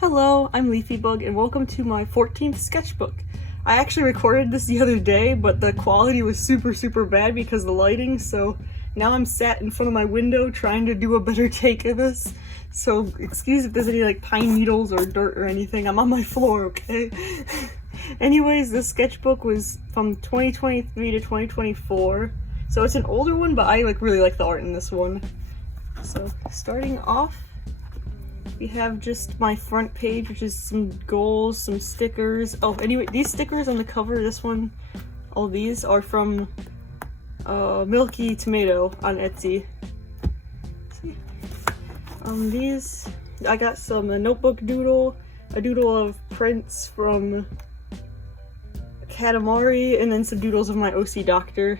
Hello, I'm Leafybug and welcome to my 14th sketchbook. I actually recorded this the other day, but the quality was super bad because of the lighting, so now I'm sat in front of my window trying to do a better take of this. So excuse if there's any like pine needles or dirt or anything. I'm on my floor, okay? Anyways, this sketchbook was from 2023 to 2024. So it's an older one, but I really like the art in this one. So starting off, we have just my front page, which is some goals, some stickers. Oh, anyway, these stickers on the cover, this one, all these are from Milky Tomato on Etsy. These, I got some a notebook doodle, a doodle of prints from Katamari, and then some doodles of my OC doctor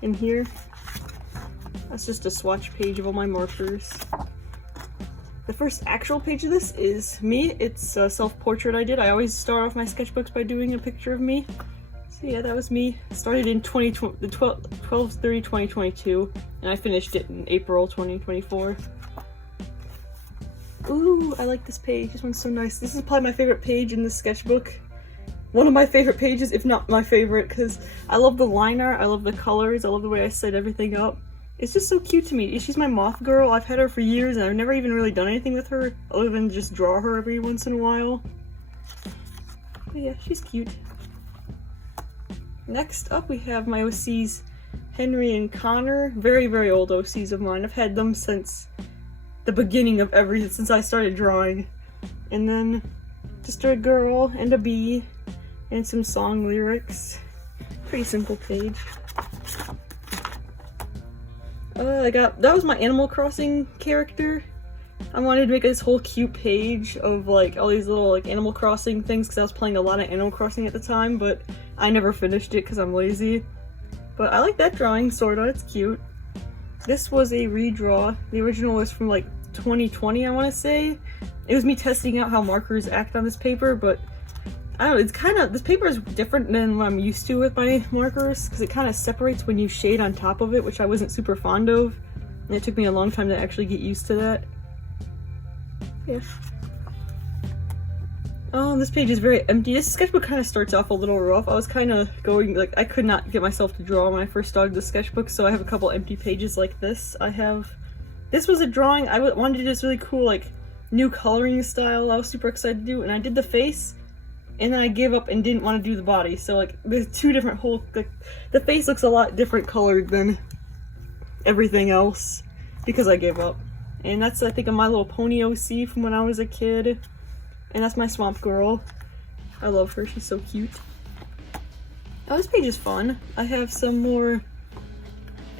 in here. That's just a swatch page of all my markers. The first actual page of this is me. It's a self-portrait I did. I always start off my sketchbooks by doing a picture of me. So yeah, that was me. Started in 12/30/2022, and I finished it in April 2024. Ooh, I like this page. This one's so nice. This is probably my favorite page in this sketchbook. One of my favorite pages, if not my favorite, because I love the line art, I love the colors, I love the way I set everything up. It's just so cute to me. She's my moth girl. I've had her for years and I've never even really done anything with her other than just draw her every once in a while. But yeah, she's cute. Next up we have my OCs, Henry and Connor. Very old OCs of mine. I've had them since the beginning of since I started drawing. And then just a girl and a bee and some song lyrics. Pretty simple page. That was my Animal Crossing character. I wanted to make this whole cute page of like all these little like Animal Crossing things because I was playing a lot of Animal Crossing at the time, but I never finished it because I'm lazy. But I like that drawing, sorta, it's cute. This was a redraw. The original was from like 2020, I want to say. It was me testing out how markers act on this paper, but I don't know, this paper is different than what I'm used to with my markers because it kind of separates when you shade on top of it, which I wasn't super fond of, and it took me a long time to actually get used to that. Yeah. Oh, this page is very empty. This sketchbook kind of starts off a little rough. I was kind of going, like, I could not get myself to draw when I first started the sketchbook, so I have a couple empty pages like this. This was a drawing, I wanted to do this really cool, like, new coloring style I was super excited to do, and I did the face, and then I gave up and didn't want to do the body. So like there's two different the face looks a lot different colored than everything else because I gave up. And that's, I think, a My Little Pony OC from when I was a kid. And that's my Swamp Girl. I love her, she's so cute. Oh, this page is fun. I have some more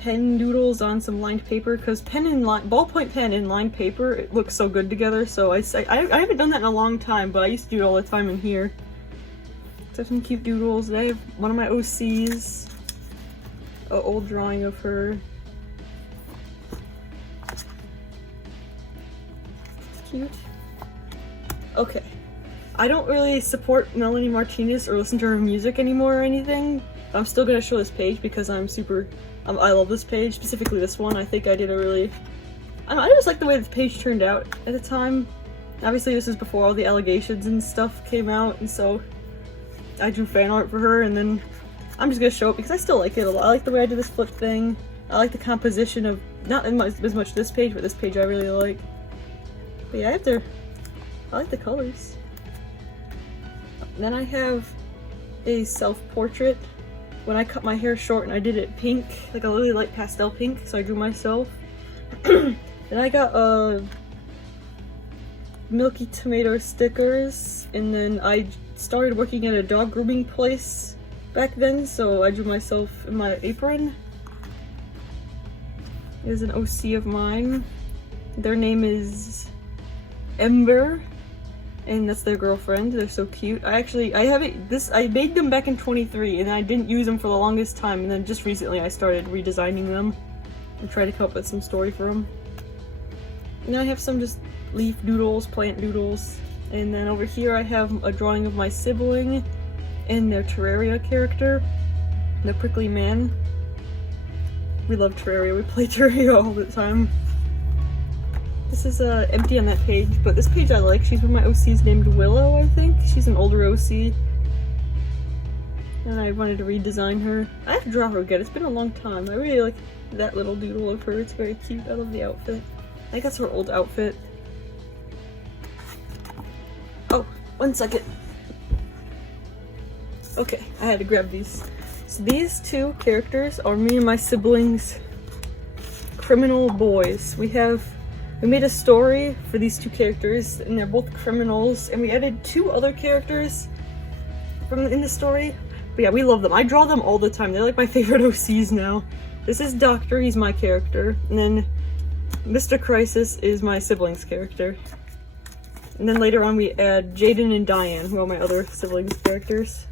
pen doodles on some lined paper because ballpoint pen and lined paper, it looks so good together. So I haven't done that in a long time, but I used to do it all the time in here. So some cute doodles. I have one of my OCs, an old drawing of her. Cute. Okay, I don't really support Melanie Martinez or listen to her music anymore or anything. I'm still gonna show this page because I love this page, specifically this one. I think I did I just like the way the page turned out at the time. Obviously this is before all the allegations and stuff came out, and so I drew fan art for her, and then I'm just gonna show it because I still like it a lot. I like the way I did this flip thing. I like the composition of, not as much this page, but this page I really like. But yeah, I like the colors. Then I have a self-portrait. When I cut my hair short and I did it pink, like a really light pastel pink, so I drew myself. Then I got Milky Tomato stickers, and then I started working at a dog grooming place back then, so I drew myself in my apron. Here's an OC of mine. Their name is Ember, and that's their girlfriend. They're so cute. I made them back in 23 and I didn't use them for the longest time, and then just recently I started redesigning them and tried to come up with some story for them. And then I have some just leaf doodles, plant doodles, and then over here I have a drawing of my sibling and their Terraria character, the prickly man. We love Terraria, we play Terraria all the time. This is empty on that page, but this page I like. She's one of my OCs named Willow, I think. She's an older OC. And I wanted to redesign her. I have to draw her again. It's been a long time. I really like that little doodle of her. It's very cute. I love the outfit. I think that's her old outfit. Oh, 1 second. Okay, I had to grab these. So these two characters are me and my siblings' criminal boys. We made a story for these two characters, and they're both criminals, and we added 2 other characters in the story. But yeah, we love them. I draw them all the time. They're like my favorite OCs now. This is Doctor, he's my character. And then Mr. Crisis is my sibling's character. And then later on we add Jaden and Diane, who are my other siblings' characters.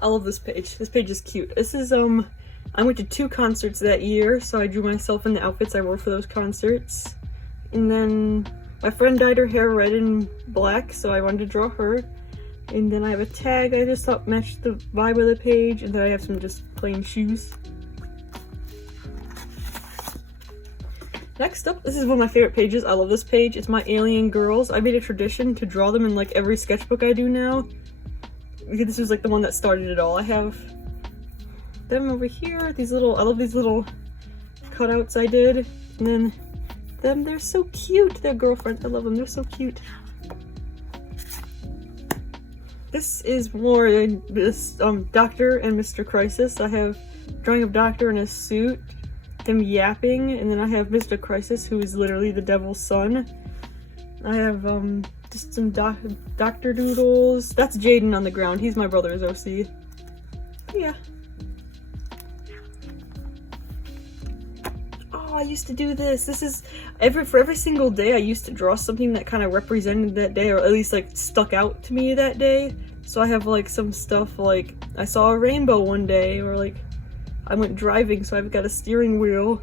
I love this page. This page is cute. This is, I went to 2 concerts that year, so I drew myself in the outfits I wore for those concerts. And then my friend dyed her hair red and black, so I wanted to draw her. And then I have a tag I just thought matched the vibe of the page, and then I have some just plain shoes. Next up, this is one of my favorite pages. I love this page. It's my alien girls. I made a tradition to draw them in like every sketchbook I do now. Because this was like the one that started it all. I have them over here. These little, I love these little cutouts I did. And then them, they're so cute. They're girlfriends. I love them. They're so cute. This is more this Doctor and Mr. Crisis. I have drawing of Doctor in a suit, him yapping, and then I have Mr. Crisis, who is literally the devil's son. I have just some Doctor doodles. That's Jaden on the ground. He's my brother's OC. But yeah. Oh, I used to do this. This is for every single day I used to draw something that kind of represented that day, or at least like stuck out to me that day. So I have like some stuff like I saw a rainbow one day, or like I went driving, so I've got a steering wheel.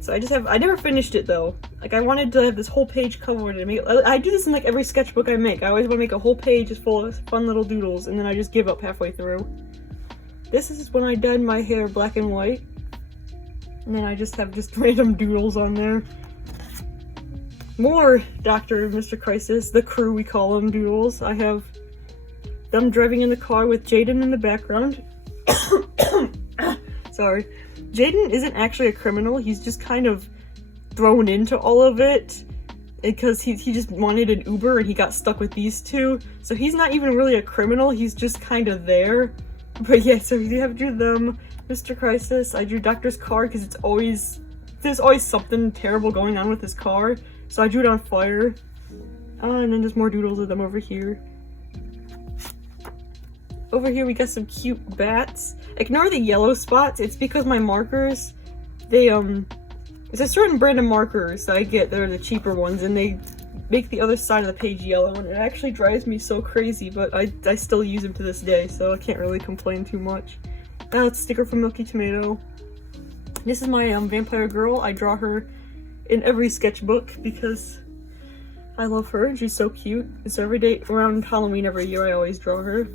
So I never finished it though. Like I wanted to have this whole page covered and I do this in like every sketchbook I make. I always want to make a whole page just full of fun little doodles, and then I just give up halfway through. This is when I dyed my hair black and white. And then I just have just random doodles on there. More Dr. and Mr. Crisis, the crew we call them, doodles. I have them driving in the car with Jaden in the background. Sorry. Jaden isn't actually a criminal, he's just kind of thrown into all of it because he just wanted an Uber and he got stuck with these two. So he's not even really a criminal, he's just kind of there. But yeah, so you have to do them. Mr. Crisis, I drew Doctor's car because there's always something terrible going on with his car. So I drew it on fire. And then there's more doodles of them over here. Over here we got some cute bats. Ignore the yellow spots, it's because my markers, it's a certain brand of markers that I get, they're the cheaper ones, and they make the other side of the page yellow, and it actually drives me so crazy, but I still use them to this day, so I can't really complain too much. It's a sticker from Milky Tomato. This is my vampire girl. I draw her in every sketchbook because I love her and she's so cute. So every day around Halloween every year I always draw her.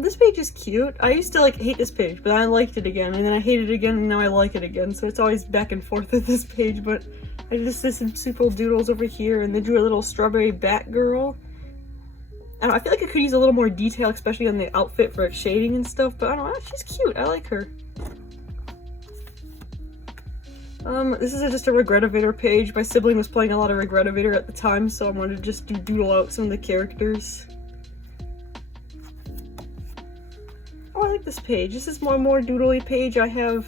This page is cute. I used to like hate this page, but I liked it again, and then I hated it again, and now I like it again. So it's always back and forth with this page, but I just did some simple doodles over here, and then drew a little strawberry bat girl. I feel like I could use a little more detail, especially on the outfit for shading and stuff, but I don't know, she's cute. I like her. This is just a Regretivator page. My sibling was playing a lot of Regretivator at the time, so I wanted to just doodle out some of the characters. Oh, I like this page. This is my more doodly page. I have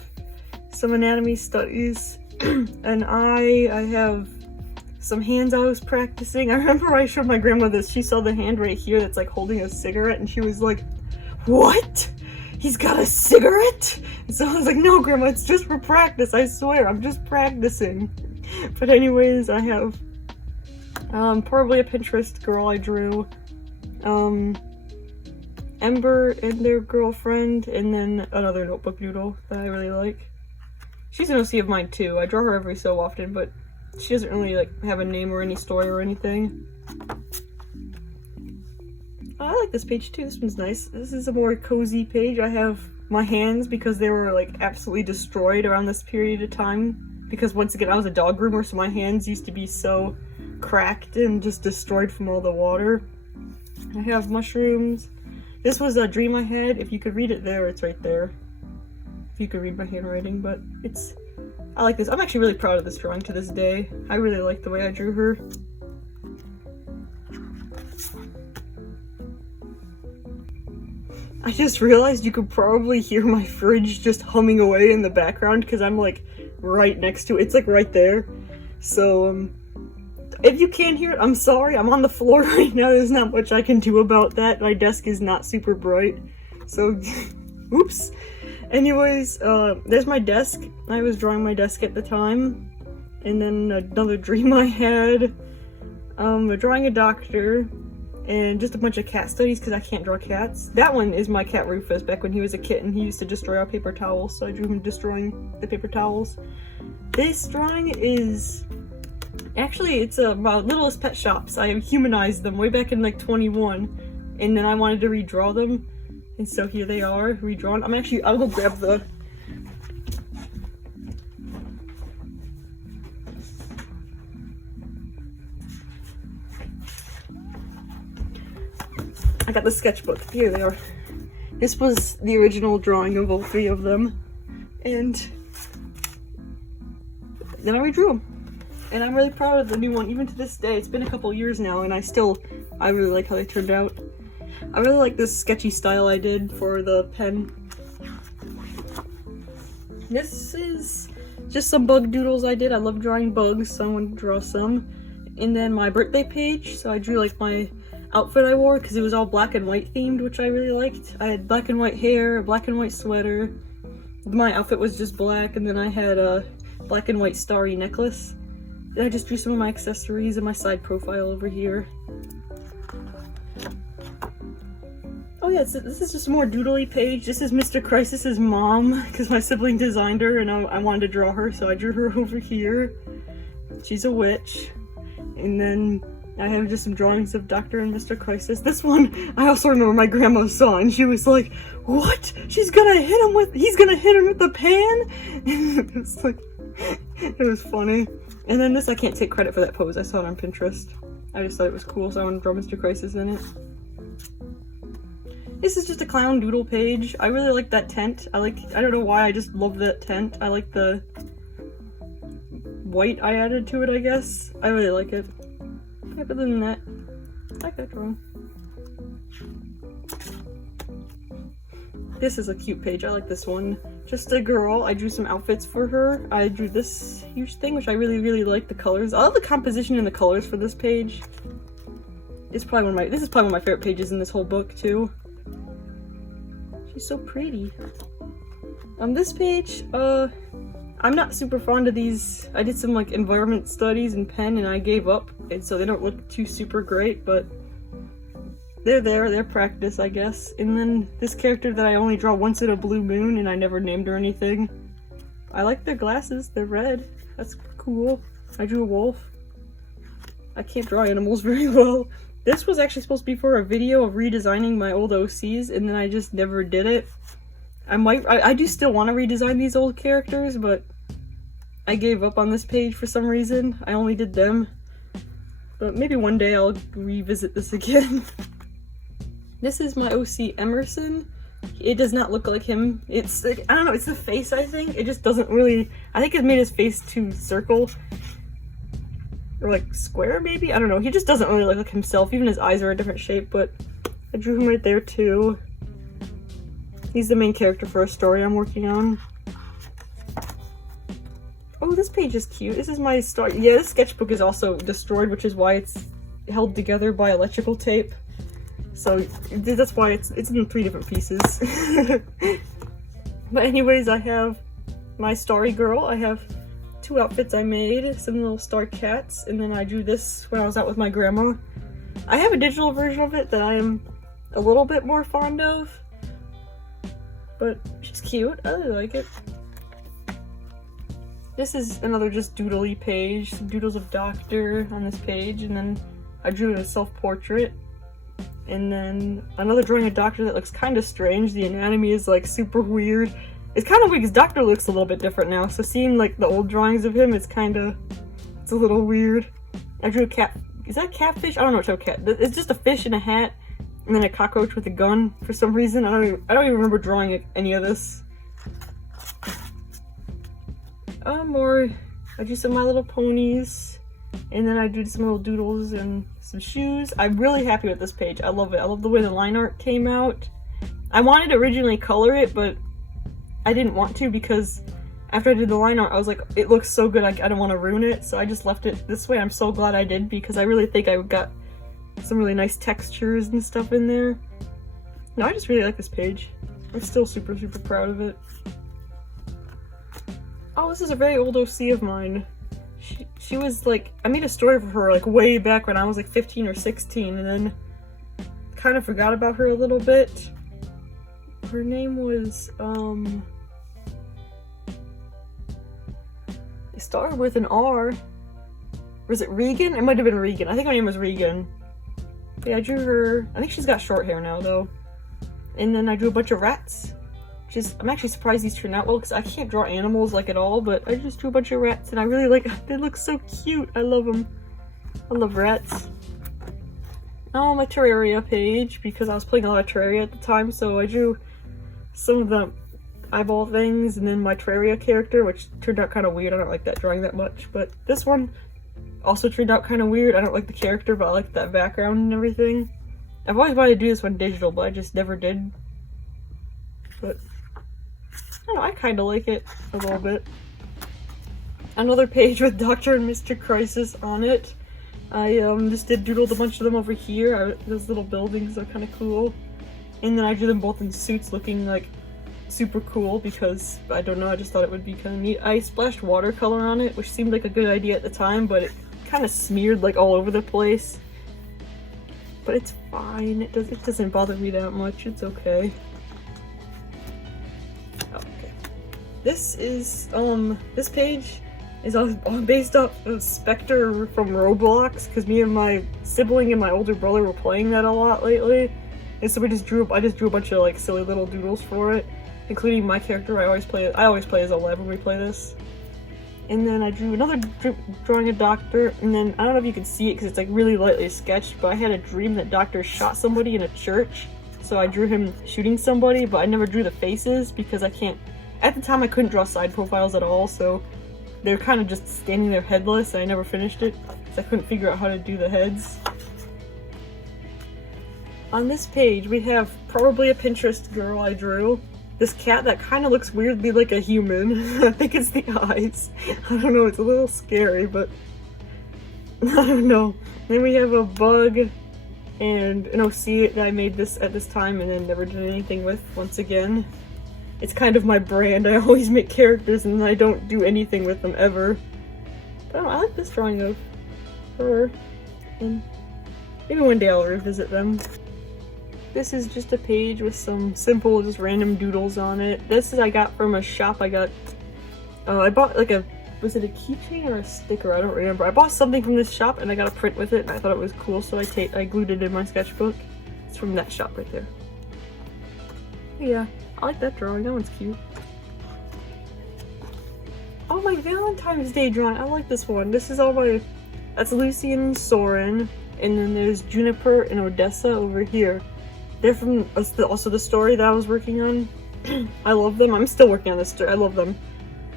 some anatomy studies, an eye. I have some hands I was practicing. I remember I showed my grandma this. She saw the hand right here that's like holding a cigarette, and she was like, "What? He's got a cigarette?" And so I was like, "No, Grandma, it's just for practice. I swear, I'm just practicing." But anyways, I have probably a Pinterest girl I drew, Ember and their girlfriend, and then another notebook doodle that I really like. She's an OC of mine too. I draw her every so often, but she doesn't really like have a name or any story or anything. I like this page too. This one's nice. This is a more cozy page. I have my hands because they were like absolutely destroyed around this period of time. because once again I was a dog groomer, so my hands used to be so cracked and just destroyed from all the water. I have mushrooms. This was a dream I had. If you could read it there, it's right there. If you could read my handwriting, but I like this. I'm actually really proud of this drawing to this day. I really like the way I drew her. I just realized you could probably hear my fridge just humming away in the background because I'm like right next to it. It's like right there. So if you can't hear it, I'm sorry. I'm on the floor right now. There's not much I can do about that. My desk is not super bright. So oops. Anyways, there's my desk. I was drawing my desk at the time. And then another dream I had. Drawing a doctor. And just a bunch of cat studies because I can't draw cats. That one is my cat Rufus. Back when he was a kitten, he used to destroy our paper towels, so I drew him destroying the paper towels. This drawing is... Actually, it's about Littlest Pet Shops. I humanized them way back in like 21, and then I wanted to redraw them. And so here they are, redrawn. I'll go grab the... I got the sketchbook. Here they are. This was the original drawing of all three of them. And then I redrew them. And I'm really proud of the new one, even to this day. It's been a couple years now, and I really like how they turned out. I really like this sketchy style I did for the pen. This is just some bug doodles I did. I love drawing bugs, so I wanted to draw some. And then my birthday page, so I drew like my outfit I wore because it was all black and white themed, which I really liked. I had black and white hair, a black and white sweater. My outfit was just black, and then I had a black and white starry necklace. And I just drew some of my accessories and my side profile over here. Oh yeah, this is just a more doodly page. This is Mr. Crisis's mom because my sibling designed her and I wanted to draw her, so I drew her over here. She's a witch. And then I have just some drawings of Dr. and Mr. Crisis. This one, I also remember my grandma saw, and she was like, "What? He's gonna hit him with the pan?" It's like, it was funny. And then this, I can't take credit for that pose. I saw it on Pinterest. I just thought it was cool, so I wanted to draw Mr. Crisis in it. This is just a clown doodle page. I really like that tent. I don't know why, I just love that tent. I like the white I added to it, I guess. I really like it. Other than that, I like that drawing. This is a cute page. I like this one. Just a girl. I drew some outfits for her. I drew this huge thing, which I really, really like the colors. I love the composition and the colors for this page. This is probably one of my favorite pages in this whole book too. She's so pretty. This page, I'm not super fond of these. I did some like environment studies in pen and I gave up, and so they don't look too super great, but they're practice, I guess. And then this character that I only draw once in a blue moon and I never named her anything. I like their glasses, they're red. That's cool. I drew a wolf. I can't draw animals very well. This was actually supposed to be for a video of redesigning my old OCs, and then I just never did it. I do still want to redesign these old characters, but I gave up on this page for some reason. I only did them. But maybe one day I'll revisit this again. This is my OC Emerson. It does not look like him. It's like, I don't know, it's the face, I think. It just doesn't really... I think it made his face too circle. Or like square, maybe? I don't know. He just doesn't really look like himself. Even his eyes are a different shape, but I drew him right there too. He's the main character for a story I'm working on. Oh, this page is cute. This is my story. Yeah, this sketchbook is also destroyed, which is why it's held together by electrical tape. So that's why it's in 3 different pieces. But anyways, I have my starry girl. I have 2 outfits I made, some little star cats, and then I drew this when I was out with my grandma. I have a digital version of it that I am a little bit more fond of. But she's cute. I really like it. This is another just doodly page. Some doodles of Doctor on this page, and then I drew a self-portrait. And then another drawing of Doctor that looks kind of strange. The anatomy is like super weird. It's kind of weird because Doctor looks a little bit different now, so seeing like the old drawings of him, it's a little weird. I drew a cat. Is that catfish? I don't know what type of cat. It's just a fish in a hat, and then a cockroach with a gun for some reason. I don't even remember drawing any of this. More. I drew some My Little Ponies, and then I drew some little doodles and some shoes. I'm really happy with this page. I love it. I love the way the line art came out. I wanted to originally color it, but I didn't want to because after I did the line art, I was like, it looks so good, I don't want to ruin it, so I just left it this way. I'm so glad I did because I really think I got some really nice textures and stuff in there. No, I just really like this page. I'm still super, super proud of it. Oh, this is a very old OC of mine. She was like, I made a story for her like way back when I was like 15 or 16, and then kind of forgot about her a little bit. Her name was, it started with an R. Was it Regan? It might have been Regan. I think her name was Regan. But yeah, I drew her. I think she's got short hair now, though. And then I drew a bunch of rats. I'm actually surprised these turned out well, because I can't draw animals like at all, but I just drew a bunch of rats, and I really like them. They look so cute. I love them. I love rats. Oh, my Terraria page, because I was playing a lot of Terraria at the time, so I drew some of the eyeball things, and then my Terraria character, which turned out kind of weird. I don't like that drawing that much, but this one also turned out kind of weird. I don't like the character, but I like that background and everything. I've always wanted to do this one digital, but I just never did. But I don't know, I kind of like it a little bit. Another page with Dr. and Mr. Crisis on it. I just doodled a bunch of them over here. Those little buildings are kind of cool. And then I drew them both in suits looking like super cool because, I don't know, I just thought it would be kind of neat. I splashed watercolor on it, which seemed like a good idea at the time, but it kind of smeared like all over the place. But it's fine. It doesn't bother me that much. It's okay. Okay. This is, this page is based off of Spectre from Roblox, because me and my sibling and my older brother were playing that a lot lately. And so I just drew a bunch of like silly little doodles for it, including my character. I always play as Olev when we play this. And then I drew another drawing of Doctor, and then I don't know if you can see it because it's like really lightly sketched, but I had a dream that Doctor shot somebody in a church. So I drew him shooting somebody, but I never drew the faces because at the time I couldn't draw side profiles at all, so they're kind of just standing there headless, and I never finished it because I couldn't figure out how to do the heads. On this page, we have probably a Pinterest girl I drew. This cat that kind of looks weirdly like a human. I think it's the eyes. I don't know, it's a little scary, but I don't know. Then we have a bug and an OC that I made this at this time and then never did anything with once again. It's kind of my brand. I always make characters and I don't do anything with them ever. But I don't know, I like this drawing of her, and maybe one day I'll revisit them. This is just a page with some simple, just random doodles on it. This is I got from a shop. I bought like was it a keychain or a sticker? I don't remember. I bought something from this shop and I got a print with it and I thought it was cool, so I glued it in my sketchbook. It's from that shop right there. Yeah, I like that drawing. That one's cute. Oh, my Valentine's Day drawing. I like this one. This is that's Lucy and Soren, and then there's Juniper and Odessa over here. They're from also the story that I was working on. I love them. I'm still working on this story. I love them.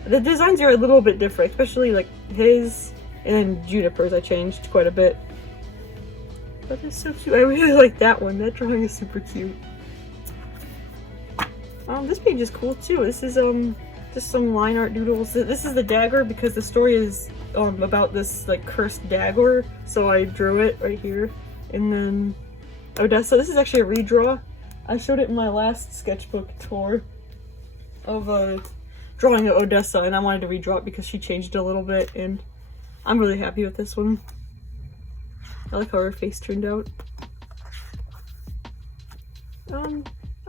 The designs are a little bit different, especially like his and then Juniper's I changed quite a bit. But they're so cute. I really like that one. That drawing is super cute. This page is cool too. This is just some line art doodles. This is the dagger because the story is about this like cursed dagger, so I drew it right here. And then Odessa. This is actually a redraw. I showed it in my last sketchbook tour of drawing of Odessa, and I wanted to redraw it because she changed it a little bit, and I'm really happy with this one. I like how her face turned out.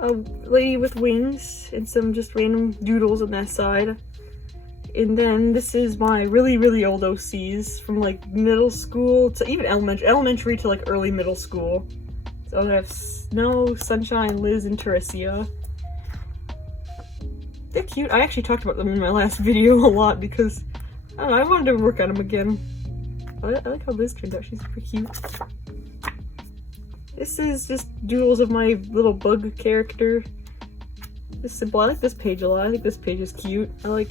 A lady with wings and some just random doodles on that side. And then this is my really, really old OCs from like middle school to even elementary to like early middle school. So I have Snow, Sunshine, Liz, and Teresia. They're cute. I actually talked about them in my last video a lot because I don't know, I wanted to work on them again. I like how Liz turned out. She's super cute. This is just doodles of my little bug character. It's simple. I like this page a lot. I think this page is cute. I like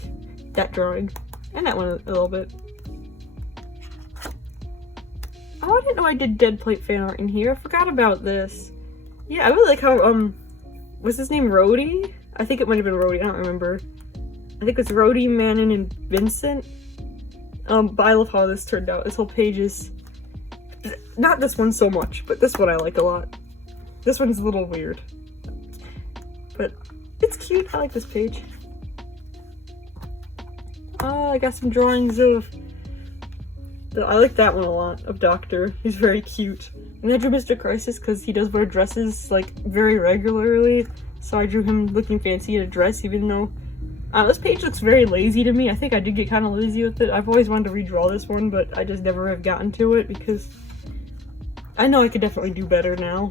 that drawing. And that one a little bit. Oh, I didn't know I did dead plate fan art in here. I forgot about this. Yeah, I really like how, was his name Rhodey? I think it might have been Rhodey. I don't remember. I think it's Rhodey, Manon, and Vincent. But I love how this turned out. This whole page is... Not this one so much, but this one I like a lot. This one's a little weird. But it's cute. I like this page. I got some drawings of... I like that one a lot, of Doctor. He's very cute. And I drew Mr. Crisis because he does wear dresses, like, very regularly. So I drew him looking fancy in a dress, even though... this page looks very lazy to me. I think I did get kind of lazy with it. I've always wanted to redraw this one, but I just never have gotten to it because... I know I could definitely do better now.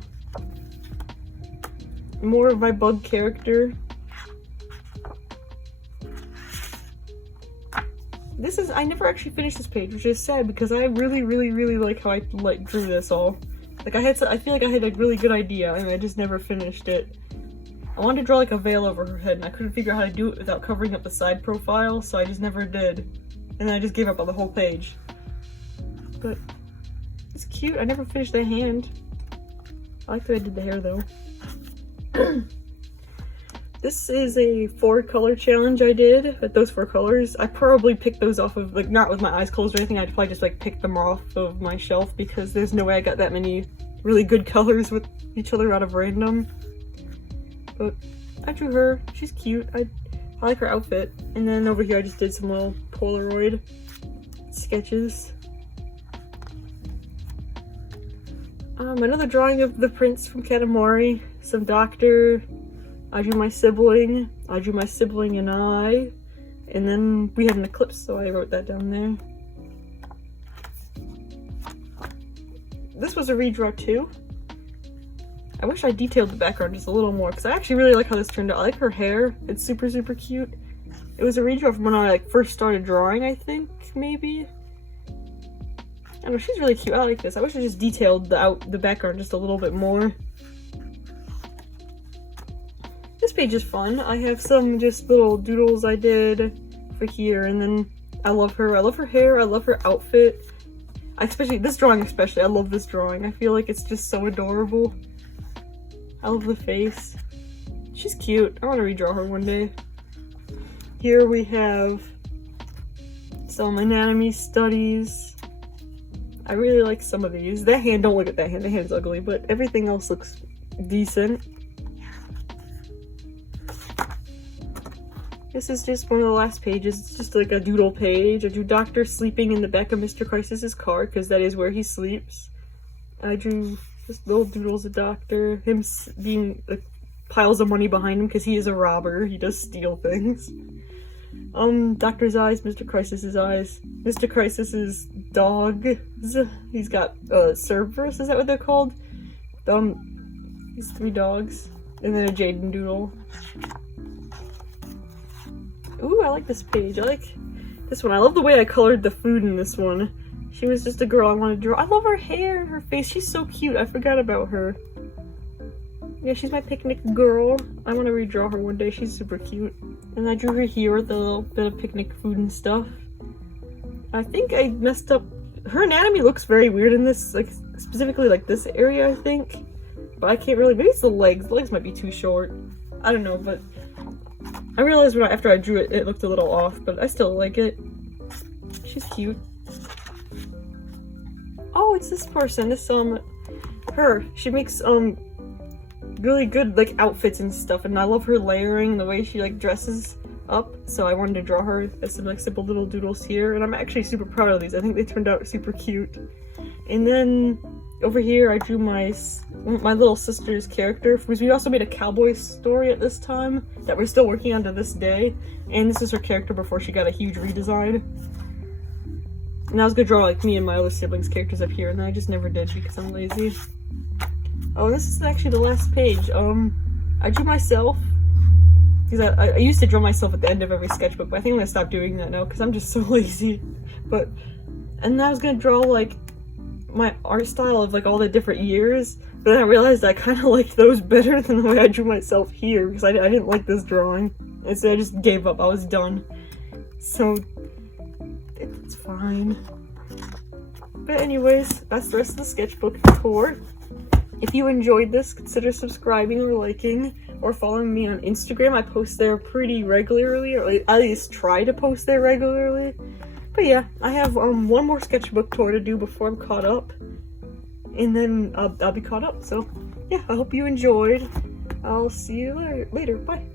More of my bug character. This is, I never actually finished this page, which is sad because I really like how I drew this all. Like I feel like I had a really good idea and I just never finished it. I wanted to draw like a veil over her head and I couldn't figure out how to do it without covering up the side profile, so I just never did. And then I just gave up on the whole page. But it's cute. I never finished the hand. I like that I did the hair though. This is a 4-color challenge I did with those 4 colors. I probably picked those off of, like, not with my eyes closed or anything. I'd probably just like pick them off of my shelf because there's no way I got that many really good colors with each other out of random. But I drew her. She's cute. I like her outfit. And then over here I just did some little Polaroid sketches. Another drawing of the prince from Katamari, some Doctor. I drew my sibling and I, and then we had an eclipse, so I wrote that down there. This was a redraw too. I wish I detailed the background just a little more, because I actually really like how this turned out. I like her hair. It's super cute. It was a redraw from when I like first started drawing, I think, maybe. I don't know, she's really cute. I like this. I wish I just detailed the background just a little bit more. This page is fun. I have some just little doodles I did for here, and then I love her. I love her hair. I love her outfit. Especially this drawing especially. I love this drawing. I feel like it's just so adorable. I love the face. She's cute. I want to redraw her one day. Here we have some anatomy studies. I really like some of these. That hand, don't look at that hand. The hand's ugly, but everything else looks decent. This is just one of the last pages. It's just like a doodle page. I drew Doctor sleeping in the back of Mr. Crisis's car, because that is where he sleeps. I drew just little doodles of Doctor. Him being like, piles of money behind him, because he is a robber. He does steal things. Doctor's eyes, Mr. Crisis's eyes. Mr. Crisis's dogs. He's got, Cerberus, is that what they're called? These 3 dogs. And then a Jaden doodle. Ooh, I like this page. I like this one. I love the way I colored the food in this one. She was just a girl I wanted to draw. I love her hair and her face. She's so cute. I forgot about her. Yeah, she's my picnic girl. I want to redraw her one day. She's super cute. And I drew her here with a little bit of picnic food and stuff. I think I messed up. Her anatomy looks very weird in this, like specifically like this area, I think. But I can't really, maybe it's the legs. The legs might be too short. I don't know, but I realized after I drew it, it looked a little off, but I still like it. She's cute. Oh, it's this person. This, her. She makes, really good, like, outfits and stuff, and I love her layering, the way she, like, dresses up, so I wanted to draw her as some, like, simple little doodles here, and I'm actually super proud of these. I think they turned out super cute. And then over here, I drew my little sister's character, because we also made a cowboy story at this time that we're still working on to this day, and this is her character before she got a huge redesign. And I was gonna draw like me and my other siblings' characters up here, and then I just never did because I'm lazy. Oh, this is actually the last page. I drew myself. Because I used to draw myself at the end of every sketchbook, but I think I'm gonna stop doing that now because I'm just so lazy. But, and then I was gonna draw like my art style of like all the different years, but then I realized I kind of liked those better than the way I drew myself here because I didn't like this drawing. And so I just gave up. I was done. So it's fine. But anyways, that's the rest of the sketchbook tour. If you enjoyed this, consider subscribing or liking or following me on Instagram. I post there pretty regularly, or at least try to post there regularly. But yeah, I have one more sketchbook tour to do before I'm caught up, and then I'll be caught up. So yeah, I hope you enjoyed. I'll see you later. Bye.